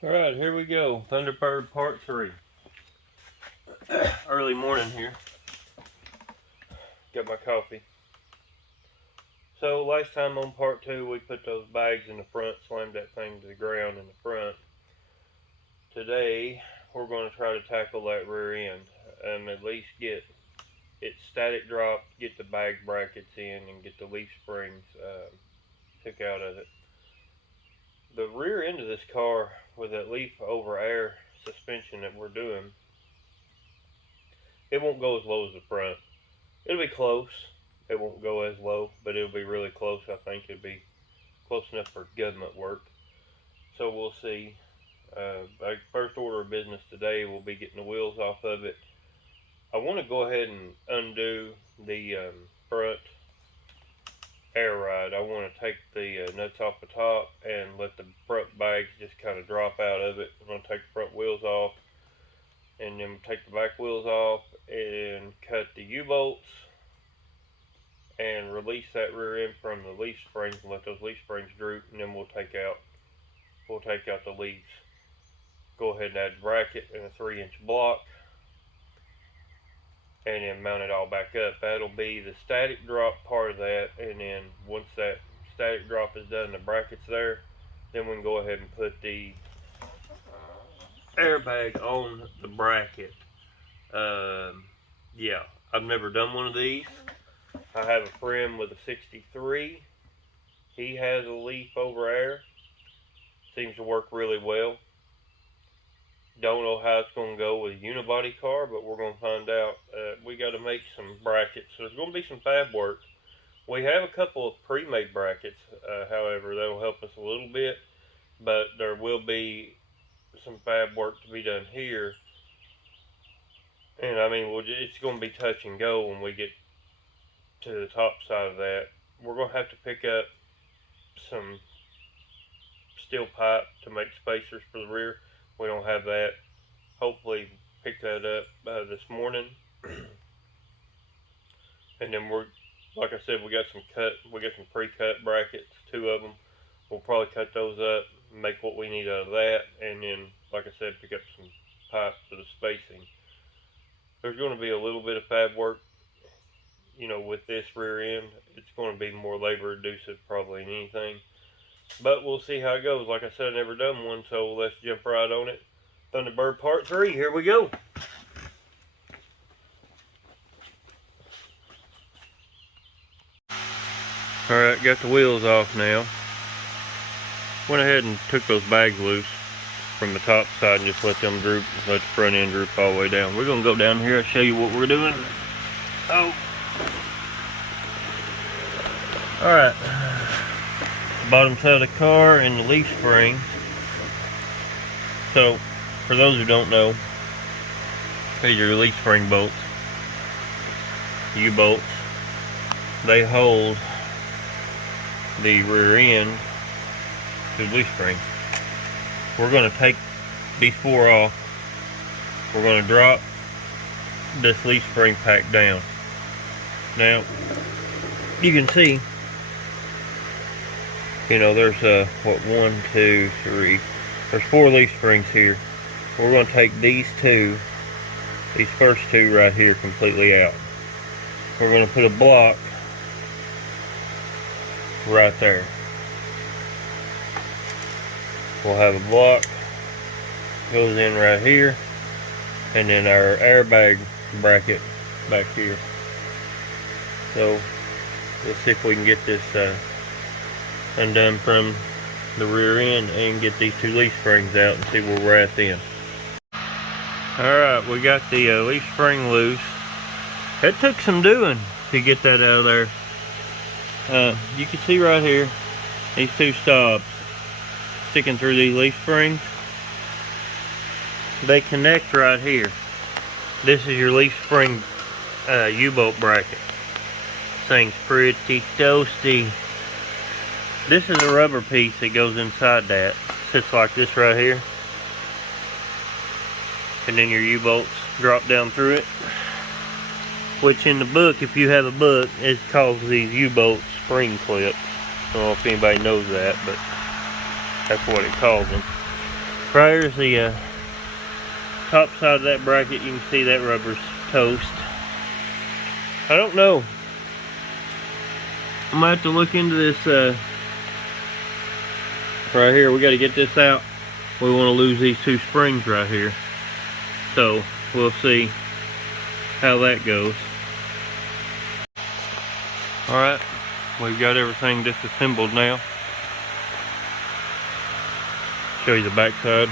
Alright, here we go. Thunderbird Part 3. Early morning here. Got my coffee. So last time on Part 2 we put those bags in the front, slammed that thing to the ground in the front. Today we're going to try to tackle that rear end and at least get it static dropped, get the bag brackets in, and get the leaf springs took out of it. The rear end of this car with that leaf over air suspension that we're doing, it won't go as low as the front. It'll be close. It won't go as low, but it'll be really close. I think it'll be close enough for government work. So we'll see. Our first order of business today will be getting the wheels off of it. I want to go ahead and undo the front air ride. I want to take the nuts off the top and let the front bags just kind of drop out of it. I'm going to take the front wheels off and then take the back wheels off and cut the U-bolts and release that rear end from the leaf springs and let those leaf springs droop, and then we'll take out the leaves. Go ahead and add the bracket and a 3-inch block and then mount it all back up. That'll be the static drop part of that, and then once that static drop is done, the bracket's there, then we can go ahead and put the airbag on the bracket. Yeah, I've never done one of these. I have a friend with a 63. He has a leaf over air. Seems to work really well. Don't know how it's going to go with a unibody car, but we're going to find out. We got to make some brackets. So there's going to be some fab work. We have a couple of pre-made brackets, however, that'll help us a little bit, but there will be some fab work to be done here. And I mean, it's going to be touch and go when we get to the top side of that. We're going to have to pick up some steel pipe to make spacers for the rear. We don't have that. Hopefully pick that up this morning. And then like I said, we got some pre-cut brackets, 2 of them. We'll probably cut those up, make what we need out of that, and then, like I said, pick up some pipe for the spacing. There's going to be a little bit of fab work, with this rear end. It's going to be more labor reducive probably than anything. But we'll see how it goes. Like I said, I've never done one, so let's jump right on it. Thunderbird Part 3, here we go. Alright, got the wheels off now. Went ahead and took those bags loose from the top side and just let them droop, let the front end droop all the way down. We're going to go down here and show you what we're doing. Oh. Alright. Bottom side of the car and the leaf spring. So, for those who don't know, these are your leaf spring bolts, U-bolts. They hold the rear end to the leaf spring. We're going to take these 4 off. We're going to drop this leaf spring pack down. Now, you can see, there's 1, 2, 3. There's 4 leaf springs here. We're going to take these first 2 right here completely out. We're going to put a block right there. We'll have a block goes in right here, and then our airbag bracket back here. So let's see if we can get this undone from the rear end and get these 2 leaf springs out and see where we're at then. Alright, we got the leaf spring loose. It took some doing to get that out of there. You can see right here these 2 stobs sticking through these leaf springs. They connect right here. This is your leaf spring U-bolt bracket. This thing's pretty toasty. This is a rubber piece that goes inside that. Sits like this right here. And then your U-bolts drop down through it. Which in the book, if you have a book, it calls these U-bolts spring clips. I don't know if anybody knows that, but that's what it calls them. Right here's the top side of that bracket. You can see that rubber's toast. I don't know. I'm gonna have to look into this right here. We got to get this out. We want to lose these two springs right here. So we'll see how that goes. Alright, we've got everything disassembled now. Show you the back side.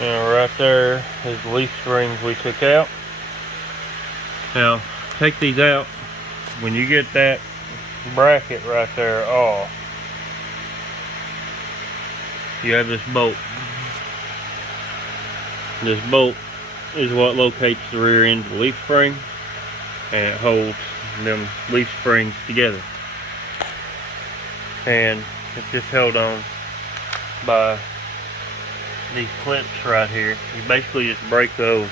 And right there is the leaf springs we took out. Now, take these out. When you get that bracket right there off, you have this bolt. This bolt is what locates the rear end of the leaf spring, and it holds them leaf springs together. And it's just held on by these clips right here. You basically just break those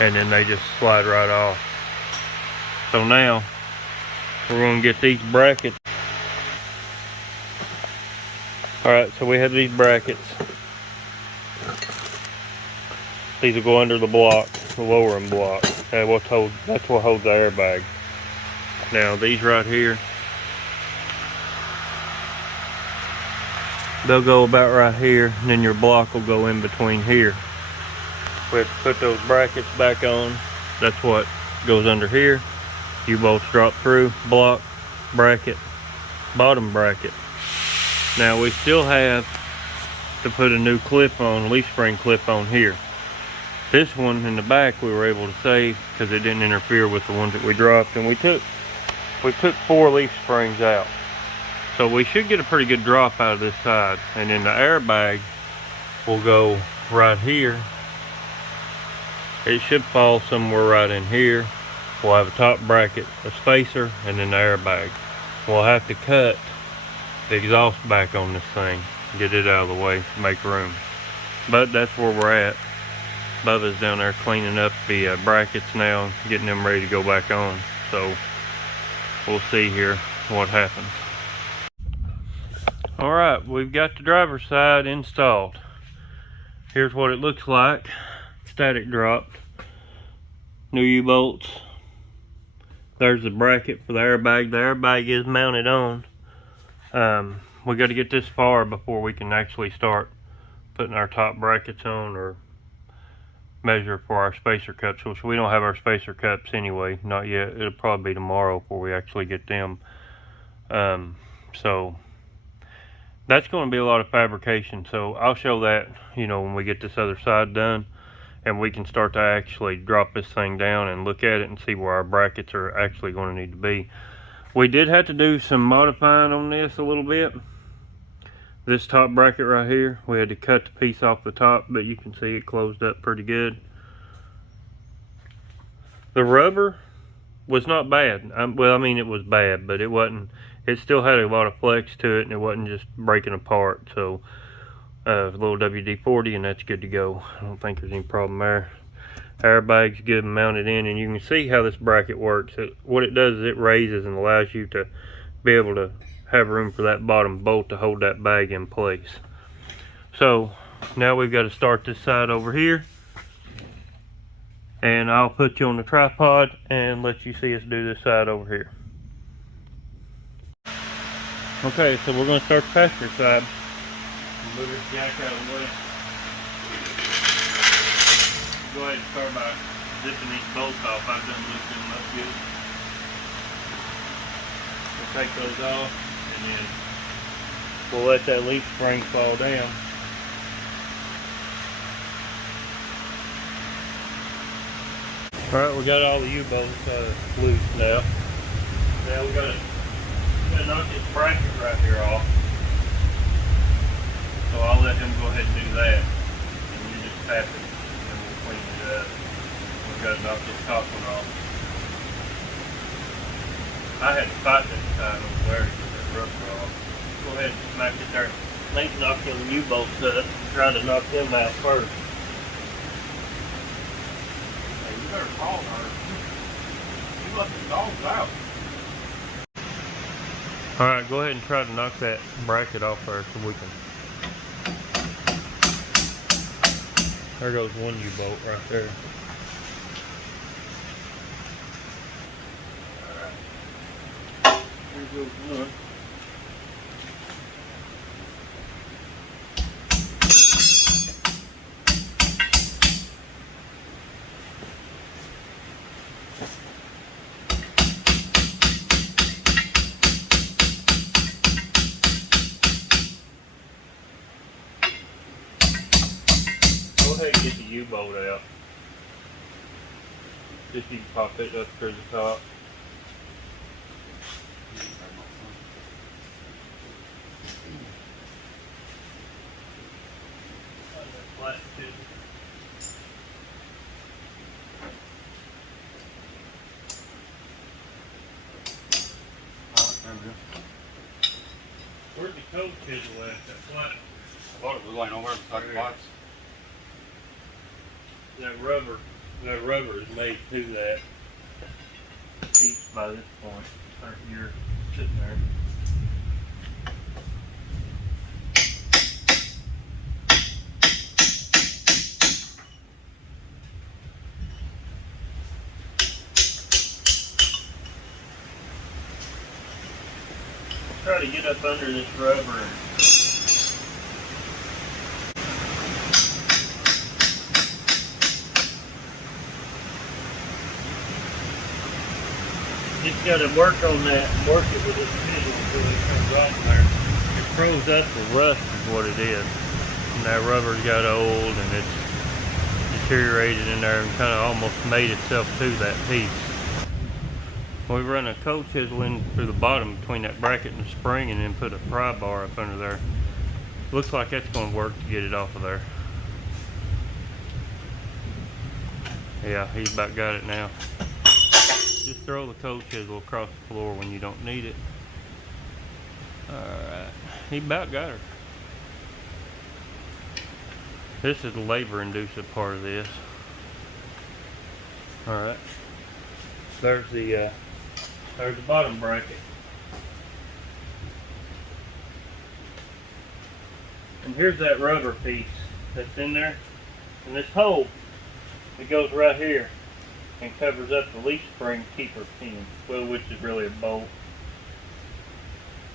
and then they just slide right off. So now we're going to get these brackets. Alright, so we have these brackets. These will go under the block, the lowering block. That's what holds the airbag. Now these right here, they'll go about right here, and then your block will go in between here. We have to put those brackets back on. That's what goes under here. U-bolts drop through, block, bracket, bottom bracket. Now we still have to put a new clip on, leaf spring clip on here. This one in the back we were able to save because it didn't interfere with the ones that we dropped, and we took 4 leaf springs out. So we should get a pretty good drop out of this side. And then the airbag will go right here. It should fall somewhere right in here. We'll have a top bracket, a spacer, and then the airbag. We'll have to cut the exhaust back on this thing, get it out of the way, make room. But that's where we're at. Bubba's down there cleaning up the brackets now, getting them ready to go back on. So we'll see here what happens. Alright, we've got the driver's side installed. Here's what it looks like. Static dropped. New U-bolts. There's the bracket for the airbag. The airbag is mounted on. We got to get this far before we can actually start putting our top brackets on or measure for our spacer cups, which we don't have our spacer cups anyway, not yet. It'll probably be tomorrow before we actually get them. So that's going to be a lot of fabrication, so I'll show that, you know, when we get this other side done and we can start to actually drop this thing down and look at it and see where our brackets are actually going to need to be. We did have to do some modifying on this a little bit. This top bracket right here, we had to cut the piece off the top, but you can see it closed up pretty good. The rubber was not bad. Well, I mean, it was bad, but it wasn't. It still had a lot of flex to it, and it wasn't just breaking apart. So a little WD-40 and that's good to go. I don't think there's any problem there. Airbag's good and mounted in, and you can see how this bracket works. What it does is it raises and allows you to be able to have room for that bottom bolt to hold that bag in place. So now we've got to start this side over here, and I'll put you on the tripod and let you see us do this side over here. Okay, so we're going to start the passenger side. Move this jack out of the way. Go ahead and start by zipping these bolts off. I've done lifting them up good. We'll take those off, and then we'll let that leaf spring fall down. Alright, we got all the U-bolts loose now. Now we gotta knock this bracket right here off. So I'll let him go ahead and do that. And you just tap it and we'll clean it up. We've got to knock this top one off. I had to fight this time over there to get that rubber off. Go ahead and smack it there. Let's knock them U-bolts up. Try to knock them out first. Hey, you better call her. You let the dogs out. Alright, go ahead and try to knock that bracket off there so we can. There goes one U-bolt right there. Alright. There goes one. Go ahead and get the U-bolt out. Just you can pop it up through the top. Where'd the coat chisel at? That flat? I thought it was laying over beside the box. That rubber is made to that piece by this point. Right here, sitting there. Try to get up under this rubber. Just got to work on that, work it with this chisel until it comes off there. It froze up the rust is what it is. And that rubber's got old and it's deteriorated in there and kind of almost made itself to that piece. We run a cold chisel in through the bottom between that bracket and the spring and then put a pry bar up under there. Looks like that's going to work to get it off of there. Yeah, he's about got it now. Just throw the cold chisel across the floor when you don't need it. Alright, he about got her. This is the labor-induced part of this. Alright, there's the bottom bracket. And here's that rubber piece that's in there. And this hole, it goes right here and covers up the leaf spring keeper pin, well, which is really a bolt.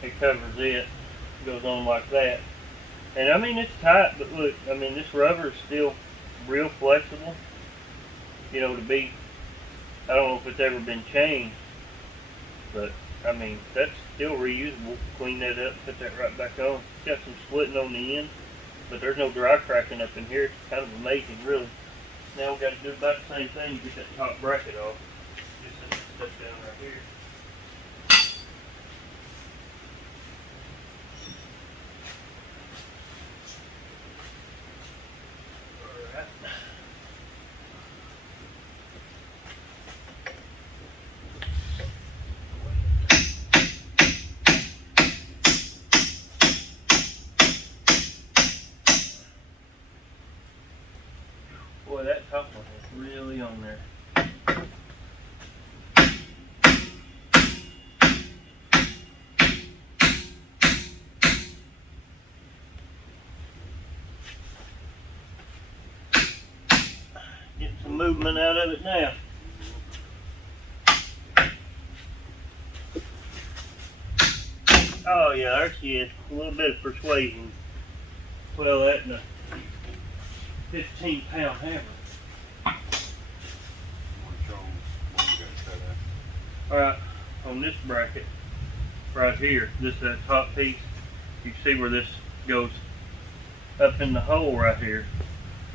It covers it, goes on like that. And I mean, it's tight, but look, I mean, this rubber is still real flexible. You know, to be, I don't know if it's ever been changed, but I mean, that's still reusable. Clean that up, put that right back on. It's got some splitting on the end, but there's no dry cracking up in here. It's kind of amazing, really. Now we've got to do about the same thing to get that top bracket off. Just set this stuff down right here. Boy, that top one is really on there. Get some movement out of it now. Oh yeah, there she is. A little bit of persuasion. Well, that and a 15-pound hammer. Alright, on this bracket right here, this is that top piece. You can see where this goes up in the hole right here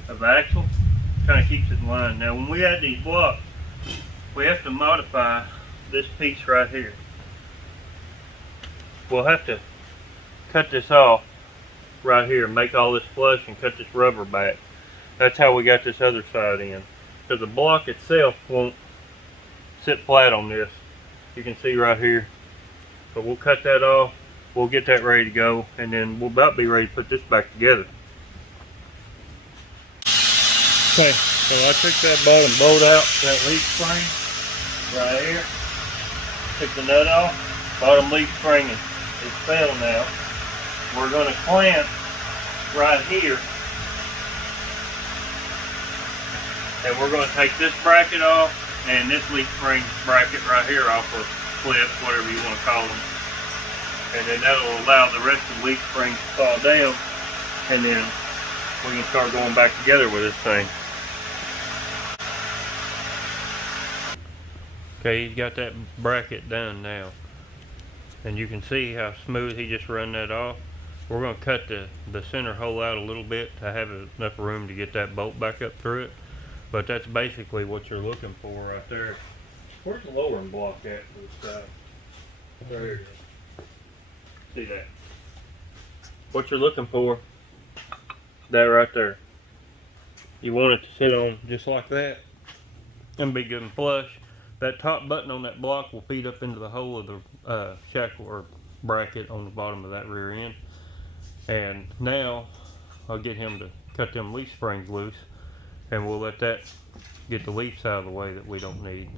of the axle. Kind of keeps it in line. Now when we add these blocks, we have to modify this piece right here. We'll have to cut this off right here, make all this flush and cut this rubber back. That's how we got this other side in. So the block itself won't sit flat on this. You can see right here. But we'll cut that off, we'll get that ready to go, and then we'll about be ready to put this back together. Okay, so I took that bottom bolt out, that leaf spring right here. Took the nut off, bottom leaf spring is it's fell now. We're going to clamp right here. And we're going to take this bracket off and this leaf spring bracket right here off of clips, whatever you want to call them. And then that will allow the rest of the leaf springs to fall down. And then we can start going back together with this thing. Okay, he's got that bracket done now. And you can see how smooth he just run that off. We're going to cut the center hole out a little bit to have enough room to get that bolt back up through it. But that's basically what you're looking for right there. Where's the lowering block at for this side? There it is. See that? What you're looking for, that right there. You want it to sit on just like that and be good and flush. That top button on that block will feed up into the hole of the shackle or bracket on the bottom of that rear end. And now I'll get him to cut them leaf springs loose, and we'll let that get the leaves out of the way that we don't need.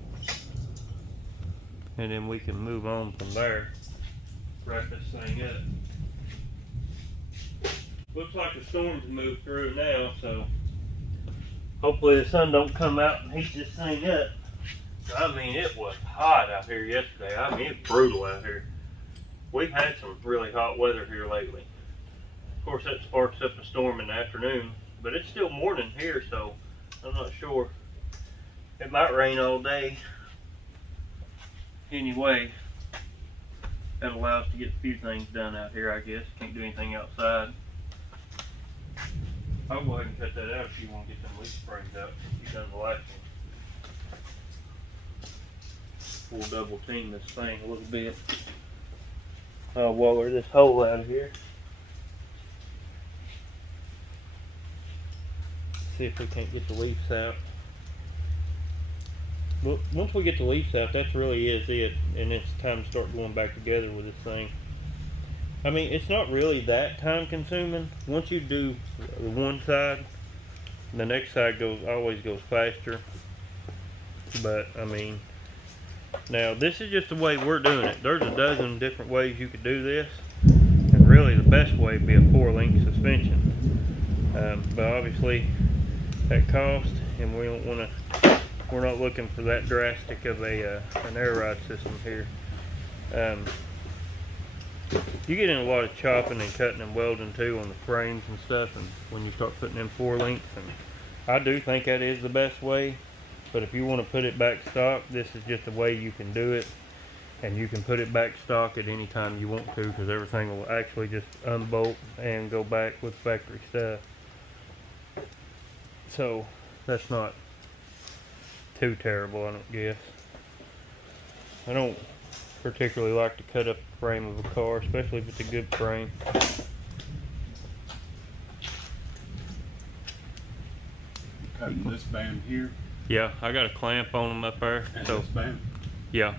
And then we can move on from there. Wrap this thing up. Looks like the storm's moved through now, so hopefully the sun don't come out and heat this thing up. I mean, it was hot out here yesterday. I mean, it's brutal out here. We've had some really hot weather here lately. Of course, that sparks up a storm in the afternoon, but it's still morning here, so I'm not sure. It might rain all day. Anyway, that allows us to get a few things done out here, I guess. Can't do anything outside. I'll go ahead and cut that out if you want to get them leaf springs out. You've done the last one. We'll double team this thing a little bit. I'll waller this hole out of here. See if we can't get the leaves out. Well, once we get the leaves out, that really is it, and it's time to start going back together with this thing. I mean, it's not really that time consuming. Once you do the one side, the next side always goes faster. But I mean, now this is just the way we're doing it. There's a dozen different ways you could do this, and really the best way would be a 4-link suspension. But obviously that cost, and we don't want to. We're not looking for that drastic of an air ride system here. You get in a lot of chopping and cutting and welding too on the frames and stuff, and when you start putting in 4 links, and I do think that is the best way. But if you want to put it back stock, this is just a way you can do it, and you can put it back stock at any time you want to, because everything will actually just unbolt and go back with factory stuff. So that's not too terrible, I don't guess. I don't particularly like to cut up the frame of a car, especially if it's a good frame. Cutting this band here. Yeah, I got a clamp on them up there. And so this band. yeah.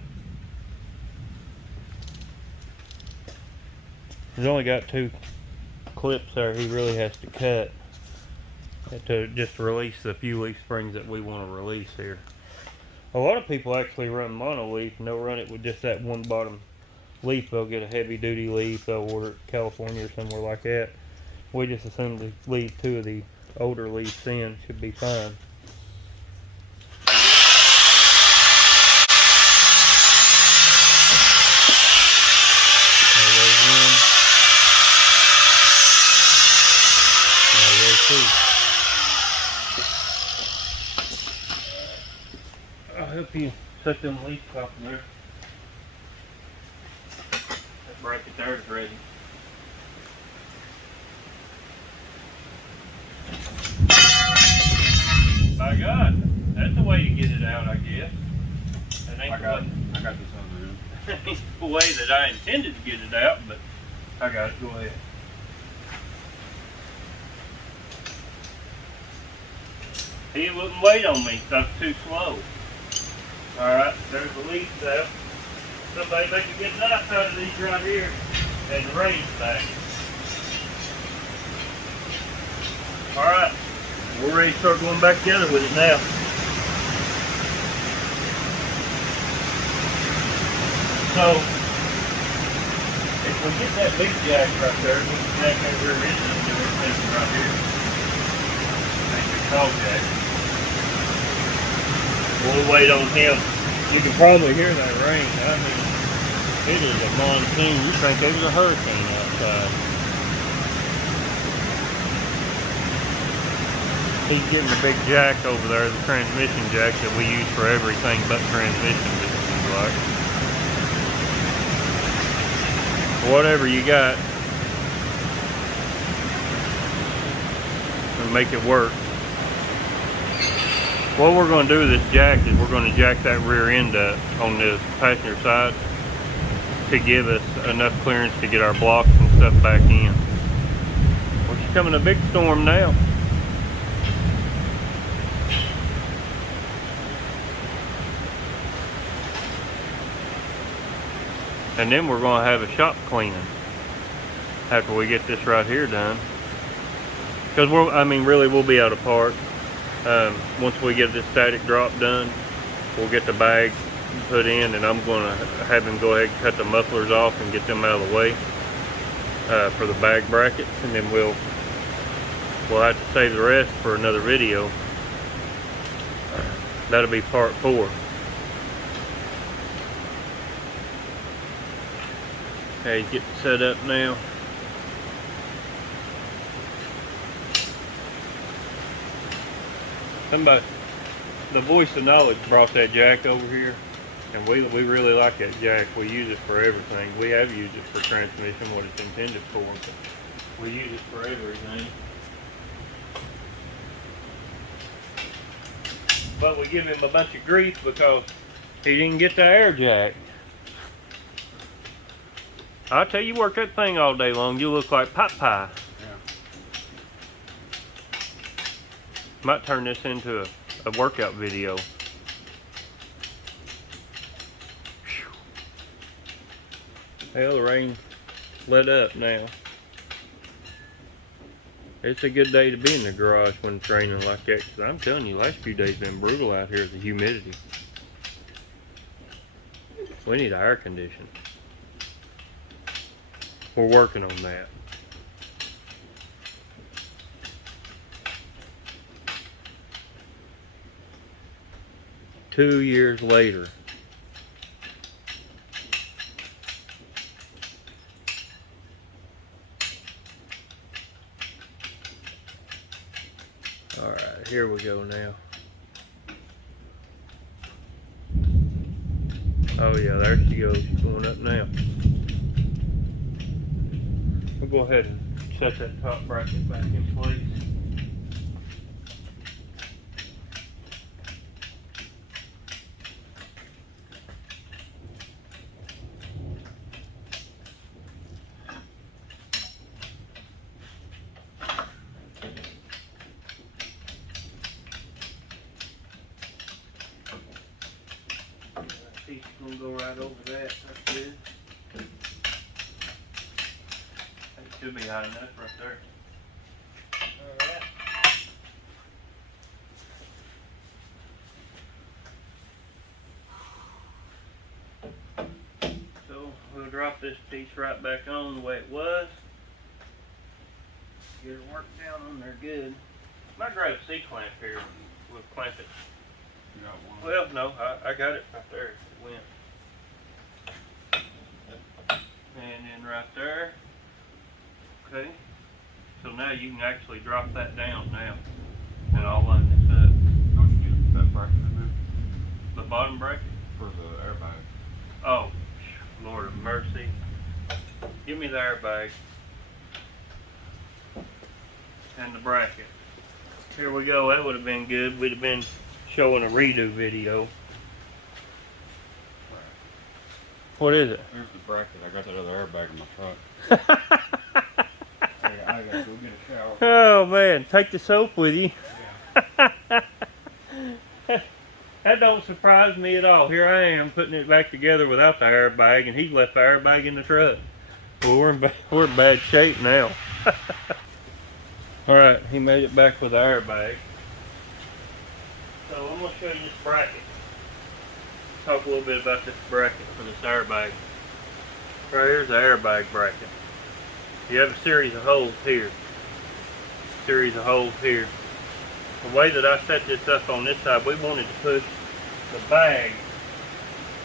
He's only got 2 clips there he really has to cut to just release the few leaf springs that we want to release here. A lot of people actually run mono leaf, and they'll run it with just that one bottom leaf. They'll get a heavy duty leaf, they'll order it in California or somewhere like that. We just assume to leave 2 of the older leaves in, should be fine. There goes one. There goes 2. I hope you set them leaves off in there. That bracket there is ready. By God, that's the way to get it out, I guess. That ain't I got this on the ain't the way that I intended to get it out, but I got it. Go ahead. He wouldn't wait on me, so I was too slow. Alright, there's the leaves out. Somebody make a good knife out of these right here, and the rain's back. Alright, we're ready to start going back together with it now. So, it's We'll get that big jack right there. We can jack that rear end into it, take it right here. Make it tall jack. We'll wait on him. You can probably hear that rain. I mean, it is a monsoon. You think there's a hurricane outside. He's getting the big jack over there, the transmission jack that we use for everything but transmission, it seems like. Whatever you got, and make it work. What we're going to do with this jack is we're going to jack that rear end up on the passenger side to give us enough clearance to get our blocks and stuff back in. We're just coming a big storm now. And then we're going to have a shop cleaning after we get this right here done. Because we'll be out of parts. Once we get this static drop done, we'll get the bag put in, and I'm going to have him go ahead and cut the mufflers off and get them out of the way for the bag brackets, and then we'll have to save the rest for another video. That'll be part 4. Okay, he's getting set up now. Somebody, the voice of knowledge brought that jack over here, and we really like that jack. We use it for everything. We have used it for transmission, what it's intended for, but we use it for everything. But we give him a bunch of grief because he didn't get the air jack. I'll tell you, work that thing all day long, you look like pot pie. Yeah. Might turn this into a workout video. Hell, the rain let up now. It's a good day to be in the garage when it's raining like that, because I'm telling you, last few days been brutal out here, the humidity. We need air conditioning. We're working on that. Two years later. All right, here we go now. Oh yeah, there she goes. She's going up now. We'll go ahead and set that top bracket back in place. Piece is gonna go right over that. That's good. Should be high enough right there. Alright. So we'll drop this piece right back on the way it was. Get it worked down on there good. Might grab a C-clamp here. We'll clamp it. You got one? Well, no, I got it right there. It went. And then right there. Okay, so now you can actually drop that down now, and I'll line this up. Don't you get that bracket in there? The bottom bracket? For the airbag. Oh, Lord of mercy. Give me the airbag. And the bracket. Here we go, that would have been good. We'd have been showing a redo video. What is it? Here's the bracket. I got that other airbag in my truck. I gotta go get a shower. Oh man, take the soap with you. Yeah. That don't surprise me at all. Here I am putting it back together without the airbag, and he left the airbag in the truck. Well, we're in bad shape now. All right, he made it back with the airbag. So I'm gonna show you this bracket. Talk a little bit about this bracket for this airbag. Right here's the airbag bracket. You have a series of holes here. The way that I set this up on this side, we wanted to push the bag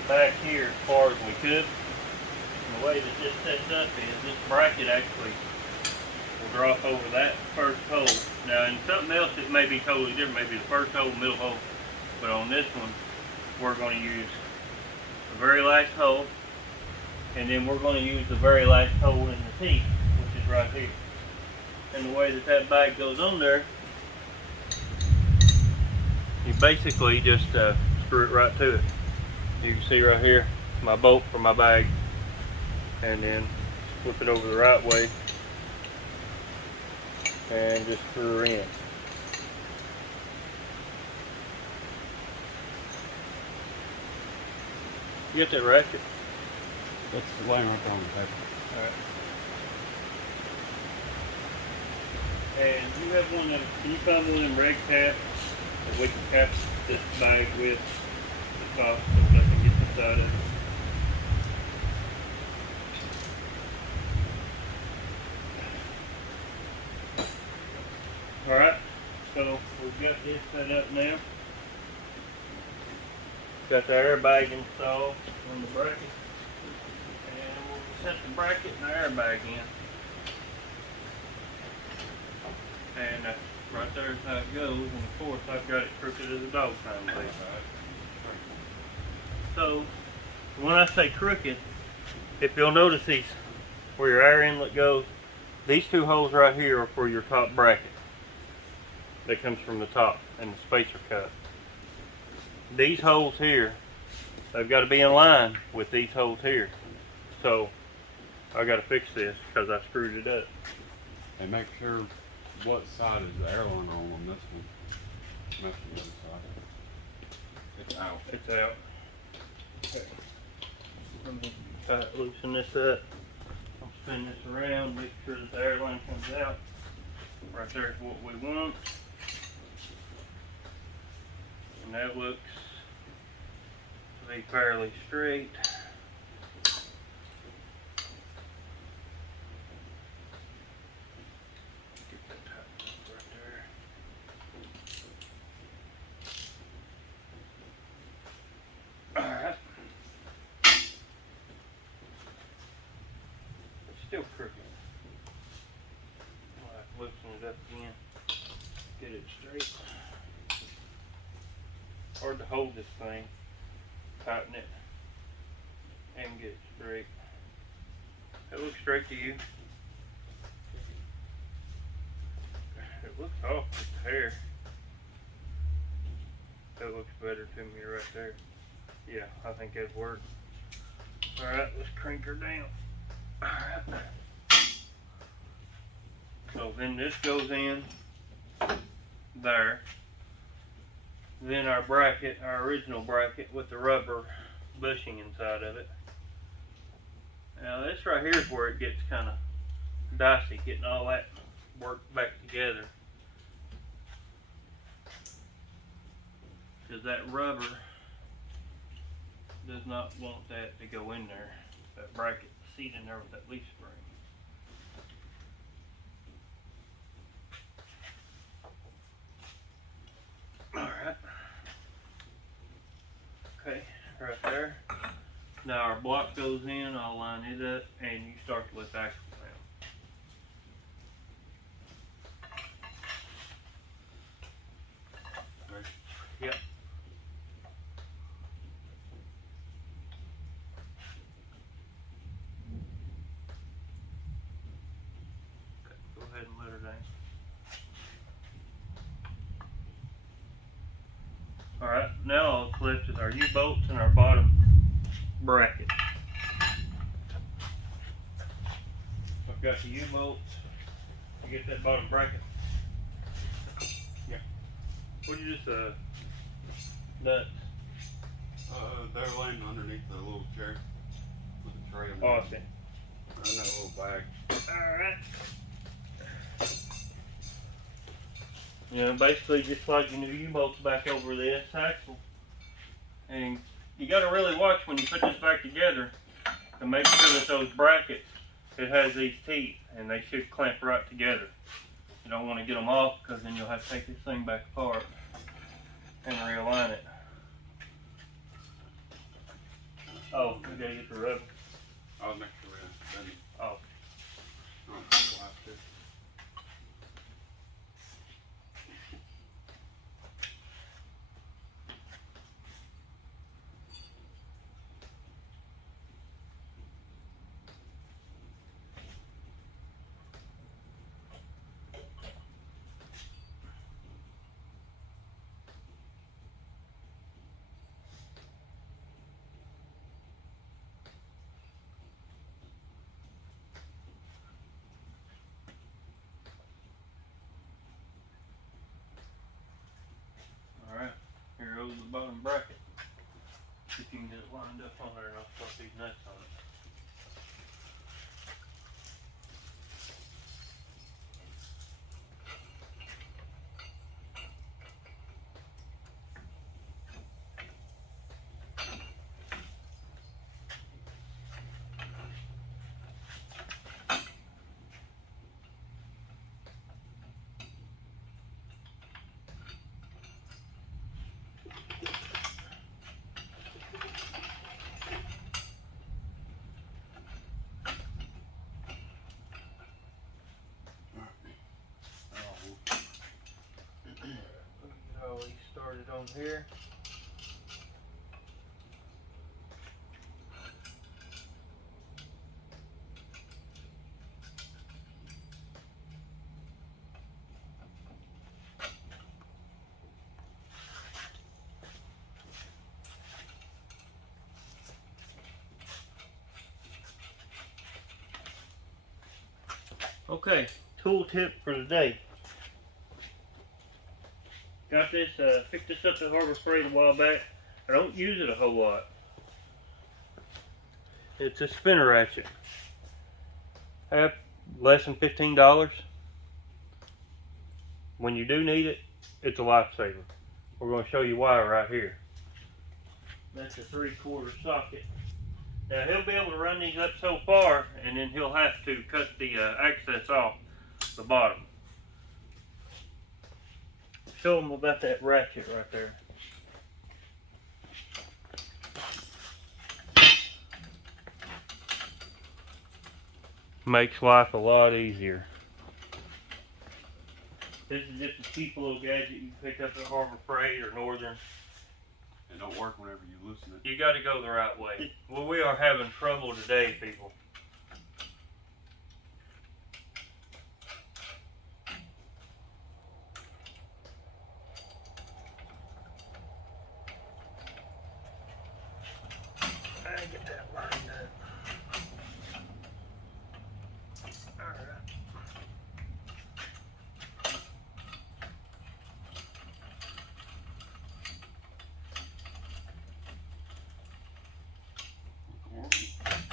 back here as far as we could. And the way that this sets up is this bracket actually will drop over that first hole. Now in something else it may be totally different, maybe the first hole, middle hole, but on this one we're going to use the very last hole, and then we're going to use the very last hole in the teeth, which is right here. And the way that that bag goes on there, you basically just screw it right to it. You can see right here my bolt for my bag, and then flip it over the right way and just screw her in. You get that ratchet? That's the line right there on the paper. Alright. And you have one of them, can you find one of them reg caps that we can cap this bag with the top so nothing gets inside of it? Alright, so we've got this set up now. Got the airbag installed on the bracket. And we'll set the bracket and the airbag in. And right there is how it goes, and of course I've got it crooked as a dog pound blade. So when I say crooked, if you'll notice these, where your air inlet goes, these two holes right here are for your top bracket that comes from the top, and the spacer cut. These holes here, they've got to be in line with these holes here. So I got to fix this because I screwed it up. And make sure what side is the airline on this one. That's the other side. It's out. It's out. Okay. Let me loosen this up. I'll spin this around, make sure that the airline comes out. Right there is what we want. And that looks to be fairly straight. Get that tightened up right there. Alright. It's still crooked. I'll have to loosen it up again. Get it straight. Hard to hold this thing, tighten it, and get it straight. That looks straight to you. It looks off with the hair. That looks better to me right there. Yeah, I think that'd work. Alright, let's crank her down. Alright. So then this goes in there. Then our bracket, our original bracket with the rubber bushing inside of it. Now this right here is where it gets kind of dicey, getting all that worked back together. Because that rubber does not want that to go in there, that bracket seat in there with that leaf spring. Alright. Okay, right there. Now our block goes in, I'll line it up, and you start to let the axle down. Right. Yep. Okay, go ahead and let her down. Alright, now all that's left is our U-bolts and our bottom bracket. I've got the U-bolts. You get that bottom bracket. Yeah. What did you just nuts? They're laying underneath the little chair with the tray on Oh, I see. in that little bag. Alright. You know, basically just slide your new U-bolts back over this axle. And you gotta really watch when you put this back together, to make sure that those brackets, it has these teeth, and they should clamp right together. You don't want to get them off, because then you'll have to take this thing back apart and realign it. Oh, we gotta get the rubber. I'll make sure we have it. Oh. We'll have to. Alright, here goes the bottom bracket. See if you can get it lined up on there and I'll put these nuts on it. Get all these started on here. Okay, tool tip for the day. Got this, picked this up at Harbor Freight a while back. I don't use it a whole lot. It's a spinner ratchet. Less than $15. When you do need it, it's a lifesaver. We're going to show you why right here. That's a 3/4 socket. Now he'll be able to run these up so far, and then he'll have to cut the access off the bottom. Show them about that ratchet right there. Makes life a lot easier. This is just a cheap little gadget you can pick up at Harbor Freight or Northern. It don't work whenever you loosen it. You got to go the right way. Well, we are having trouble today, people. Get that lined up. Alright.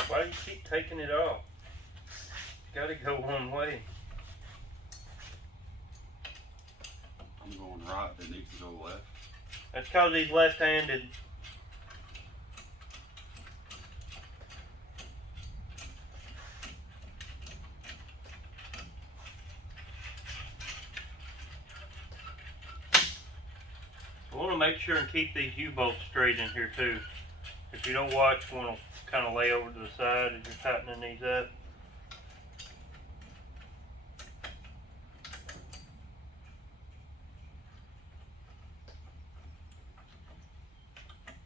Why do you keep taking it off? It's gotta go one way. I'm going right, that needs to go left. That's because he's left-handed. I want to make sure and keep these U-bolts straight in here too. If you don't watch, one will kind of lay over to the side as you're tightening these up.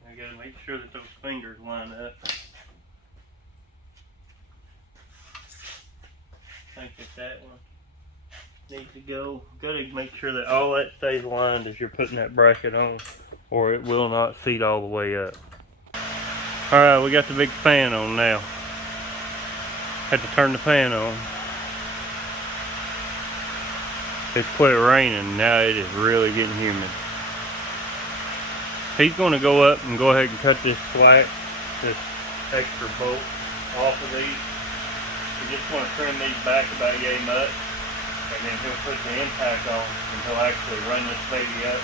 You got to make sure that those fingers line up. I think that one needs to go. Got to make sure that all that stays aligned as you're putting that bracket on, or it will not seat all the way up. Alright, we got the big fan on now. Had to turn the fan on. It's quit raining, now it is really getting humid. He's going to go up and go ahead and cut this slack, this extra bolt off of these. You just want to trim these back about yay much, and then he'll put the impact on and he'll actually run this baby up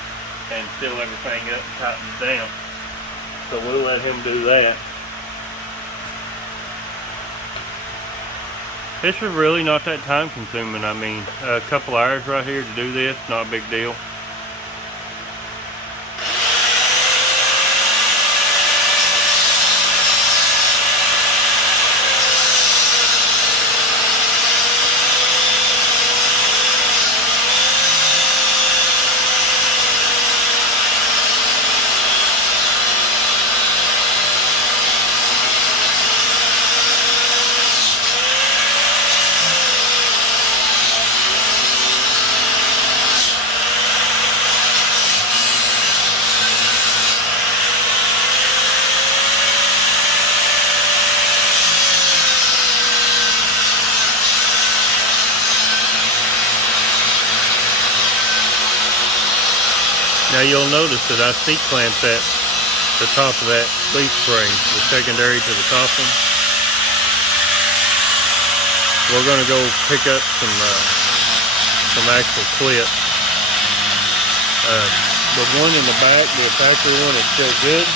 and seal everything up and tighten it down. So we'll let him do that. This is really not that time consuming. I mean, a couple hours right here to do this, not a big deal. Now you'll notice that I C-clamped that, the top of that leaf spring, the secondary to the top one. We're going to go pick up some actual clips. The one in the back, the factory one, is still good,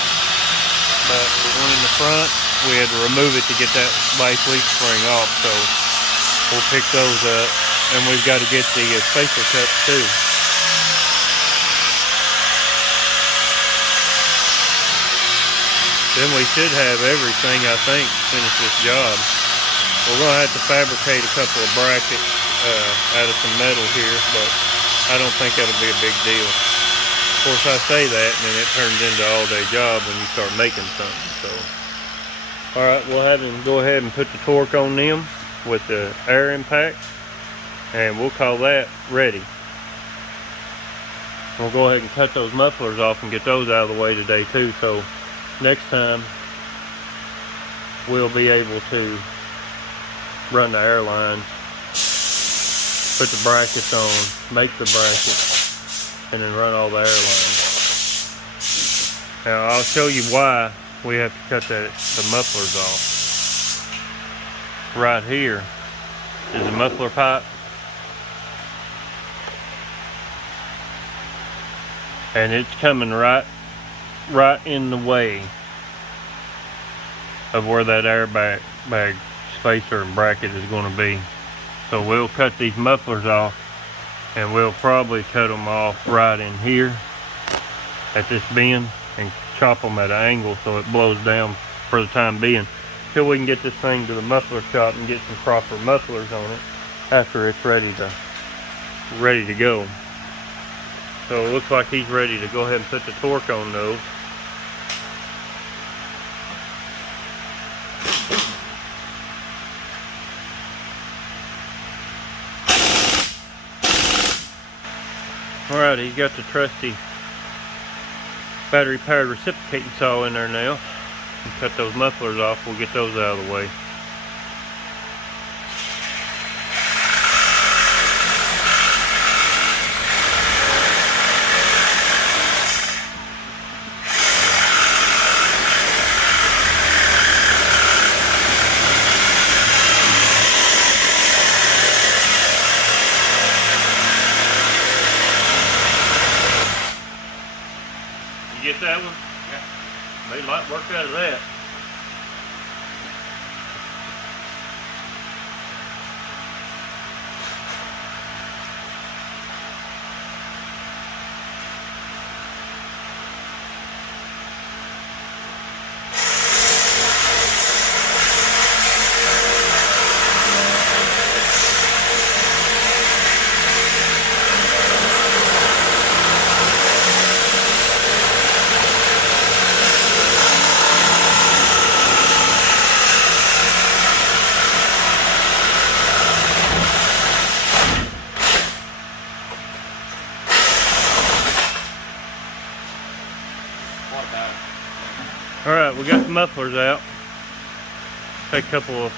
but the one in the front, we had to remove it to get that last leaf spring off, so we'll pick those up, and we've got to get the spacer cups too. Then we should have everything, I think, to finish this job. We're going to have to fabricate a couple of brackets out of some metal here, but I don't think that'll be a big deal. Of course, I say that, and then it turns into an all-day job when you start making something. So, all right, we'll have him go ahead and put the torque on them with the air impact, and we'll call that ready. We'll go ahead and cut those mufflers off and get those out of the way today too. So next time we'll be able to run the air lines, put the brackets on, make the brackets, and then run all the air lines. Now I'll show you why we have to cut the mufflers off. Right here is the muffler pipe, and it's coming right in the way of where that airbag spacer and bracket is going to be. So we'll cut these mufflers off, and we'll probably cut them off right in here at this bend and chop them at an angle so it blows down for the time being, till we can get this thing to the muffler shop and get some proper mufflers on it after it's ready to go. So it looks like he's ready to go ahead and put the torque on those. Alright, he's got the trusty battery powered reciprocating saw in there now. And cut those mufflers off, we'll get those out of the way. You get that one? Yeah. Made a lot of work out of that. Alright, we got the mufflers out. Take a couple of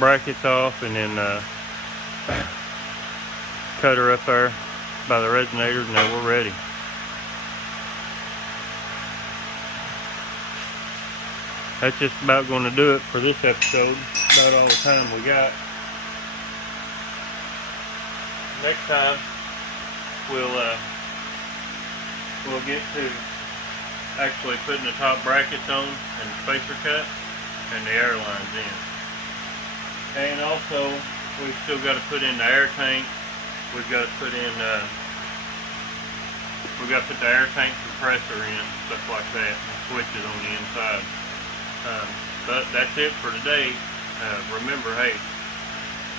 brackets off and then cut her up there by the resonators, and now we're ready. That's just about going to do it for this episode. About all the time we got. Next time we'll get to actually putting the top brackets on and the spacer cut and the air lines in. And also, we've still got to put in the air tank. We've got to put in, we've got to put the air tank compressor in, stuff like that, and switches on the inside. But that's it for today. Remember, hey,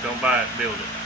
don't buy it, build it.